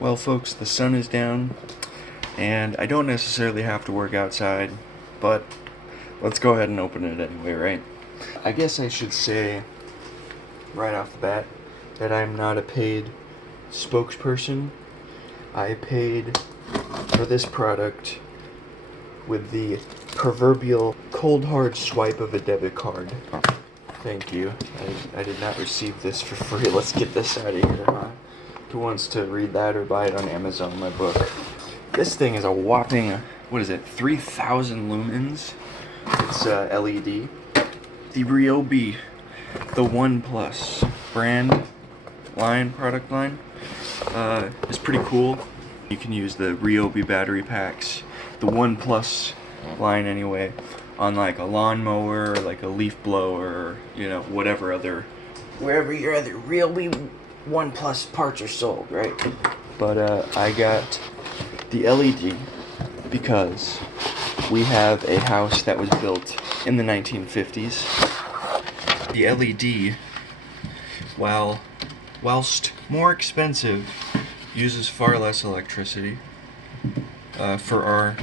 Well, folks, the sun is down, and I don't necessarily have to work outside, but let's go ahead and open it anyway, right? I guess I should say right off the bat that I'm not a paid spokesperson. I paid for this product with the proverbial cold hard swipe of a debit card. Thank you. I did not receive this for free. Let's get this out of here, huh? Who wants to read that or buy it on Amazon, my book? This thing is a whopping, 3,000 lumens. It's LED. The Ryobi, the OnePlus product line, is pretty cool. You can use the Ryobi battery packs, the OnePlus line anyway, on like a lawnmower or like a leaf blower or, wherever your other Ryobi OnePlus parts are sold, right? But I got the LED because we have a house that was built in the 1950s. The LED, whilst more expensive, uses far less electricity for our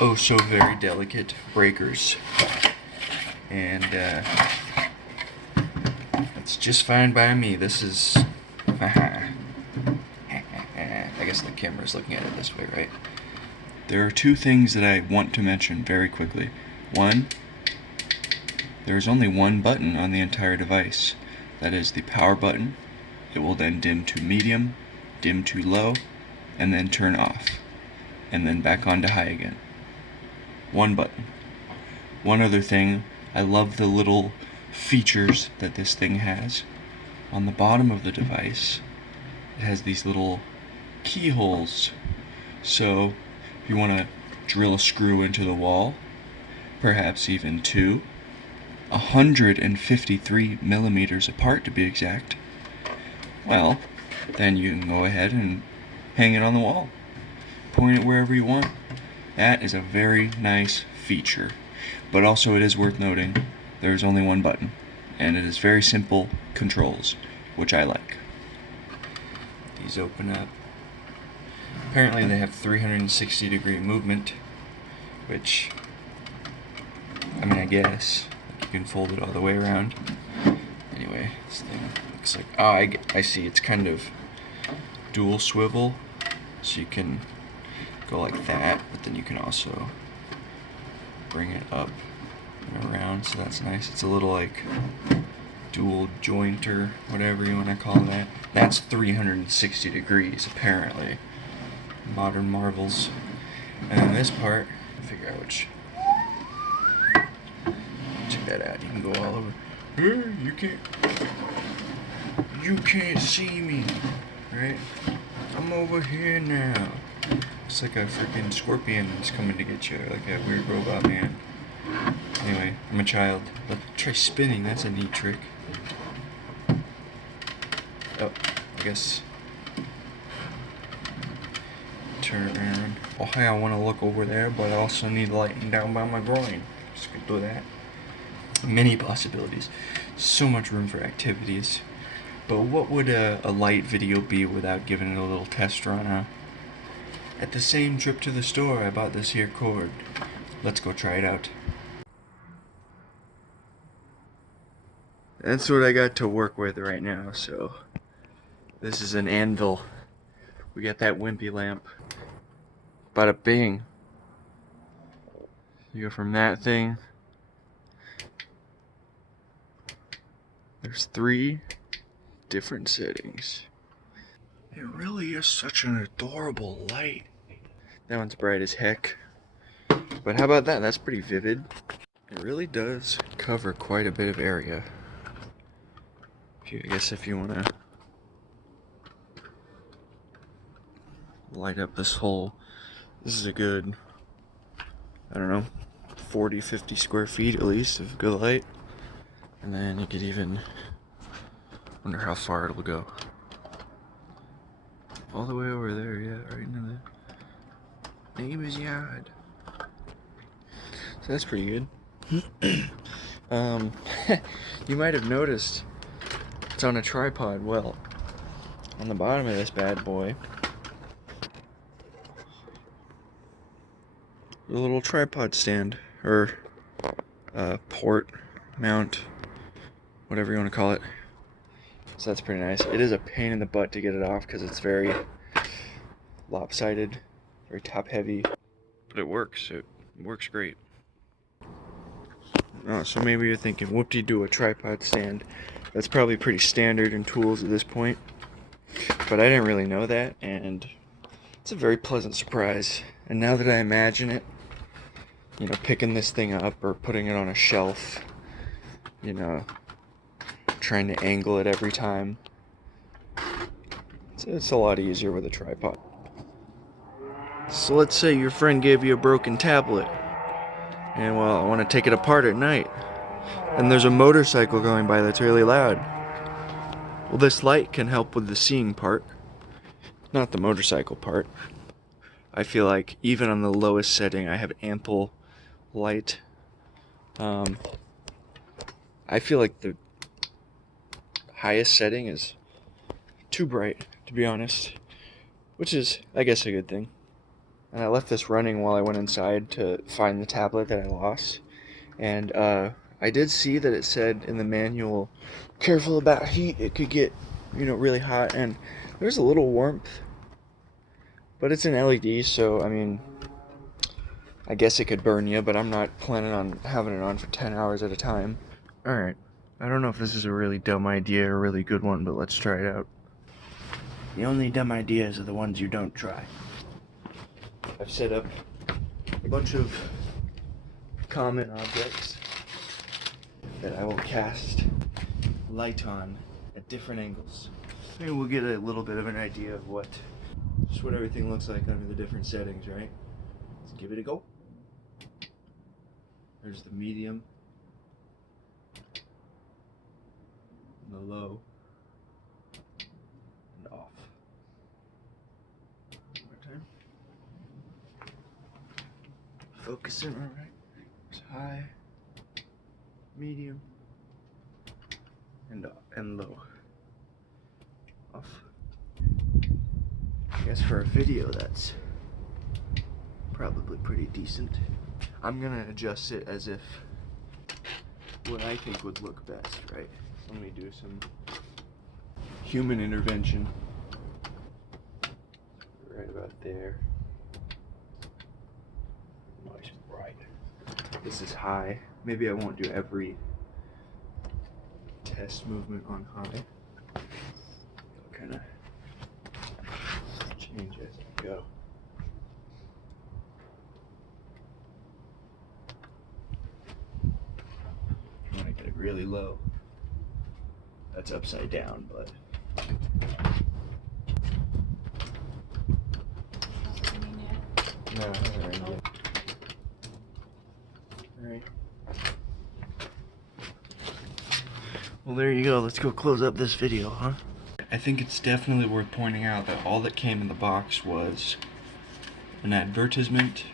oh so very delicate breakers. And that's just fine by me. This is I guess the camera's looking at it this way, right? There are two things that I want to mention very quickly. One, there is only one button on the entire device. That is the power button. It will then dim to medium, dim to low, and then turn off, and then back on to high again. One button. One other thing, I love the little features that this thing has. On the bottom of the device, it has these little keyholes. So, if you want to drill a screw into the wall, perhaps even two, 153 millimeters apart to be exact, well, then you can go ahead and hang it on the wall. Point it wherever you want. That is a very nice feature. But also it is worth noting, there is only one button, and it is very simple controls, which I like. These open up. Apparently they have 360-degree movement, which, I guess you can fold it all the way around. Anyway, this thing looks like, I see, it's kind of dual swivel, so you can go like that, but then you can also bring it up and around, so that's nice. It's a little like dual joint or whatever you want to call that. That's 360 degrees apparently. Modern marvels. And then this part, figure out which. Check that out. You can go all over. You can't see me, right? I'm over here now. It's like a freaking scorpion that's coming to get you, like a weird robot man. Anyway, I'm a child. Let's try spinning. That's a neat trick. Oh, I guess. Turn around. Oh, hey, I want to look over there, but I also need lighting down by my groin. Just gonna do that. Many possibilities. So much room for activities. But what would a light video be without giving it a little test run, huh? At the same trip to the store, I bought this here cord. Let's go try it out. That's what I got to work with right now, so this is an anvil. We got that wimpy lamp. Bada bing. You go from that thing. There's 3 different settings. It really is such an adorable light. That one's bright as heck. But how about that? That's pretty vivid. It really does cover quite a bit of area. I guess if you want to light up this whole, this is a good, I don't know, 40, 50 square feet at least of good light. And then you could even wonder how far it'll go. All the way over there, yeah, right into the neighbor's yard. So that's pretty good. You might have noticed it's on a tripod. Well, on the bottom of this bad boy, a little tripod stand, or port, mount, whatever you want to call it. So that's pretty nice. It is a pain in the butt to get it off because it's very lopsided, very top heavy, but it works. It works great. So maybe you're thinking, whoop-de-doo, a tripod stand. That's probably pretty standard in tools at this point, but I didn't really know that, and it's a very pleasant surprise. And now that I imagine it, you know, picking this thing up or putting it on a shelf, you know, trying to angle it every time, it's a lot easier with a tripod. So let's say your friend gave you a broken tablet, and well, I want to take it apart at night, and there's a motorcycle going by that's really loud. Well, this light can help with the seeing part, not the motorcycle part. I feel like even on the lowest setting, I have ample light. I feel like the highest setting is too bright, to be honest, which is, I guess, a good thing. And I left this running while I went inside to find the tablet that I lost. And I did see that it said in the manual, careful about heat, it could get, you know, really hot. And there's a little warmth, but it's an LED, so, I mean, I guess it could burn you, but I'm not planning on having it on for 10 hours at a time. Alright, I don't know if this is a really dumb idea or a really good one, but let's try it out. The only dumb ideas are the ones you don't try. I've set up a bunch of common objects that I will cast light on at different angles. Maybe we'll get a little bit of an idea of just what everything looks like under the different settings, right? Let's give it a go. There's the medium, the low, and off. One more time. Focusing, alright. It's high, medium, and low. Off. I guess for a video that's probably pretty decent. I'm gonna adjust it as if what I think would look best, right? Let me do some human intervention. Right about there. Nice and bright. This is high. Maybe I won't do every test movement on high. I'll kind of change as I go. I want to get it really low. That's upside down, but no, alright. Alright. Well, there you go. Let's go close up this video, huh? I think it's definitely worth pointing out that all that came in the box was an advertisement,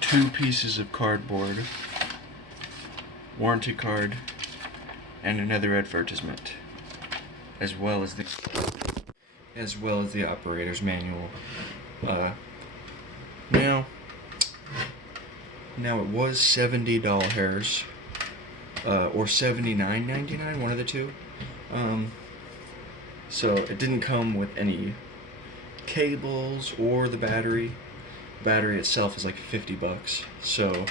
2 pieces of cardboard, warranty card, and another advertisement, as well as the operator's manual. Now it was $70 or $79.99, one of the two. So it didn't come with any cables or the battery. The battery itself is like $50, so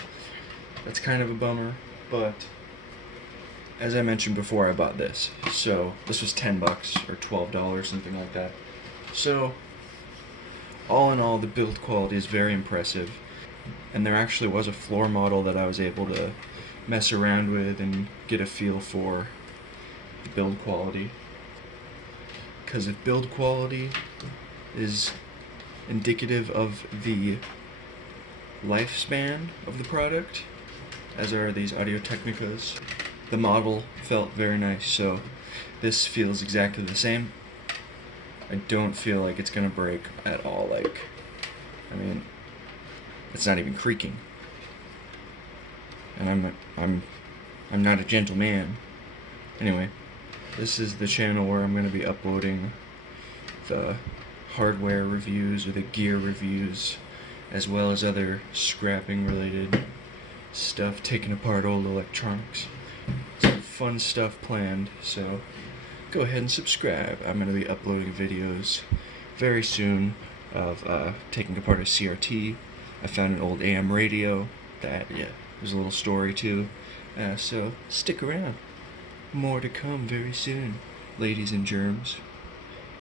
that's kind of a bummer. But as I mentioned before, I bought this, so this was $10 or $12, something like that. So all in all, the build quality is very impressive, and there actually was a floor model that I was able to mess around with and get a feel for the build quality. Because if build quality is indicative of the lifespan of the product, as are these Audio-Technicas, the model felt very nice, so this feels exactly the same. I don't feel like it's gonna break at all. Like, I mean, it's not even creaking. And I'm not a gentle man. Anyway, this is the channel where I'm gonna be uploading the hardware reviews or the gear reviews as well as other scrapping related stuff, taking apart old electronics. Some fun stuff planned, so go ahead and subscribe. I'm going to be uploading videos very soon of taking apart a CRT. I found an old AM radio that, there's a little story too. So stick around. More to come very soon, ladies and germs.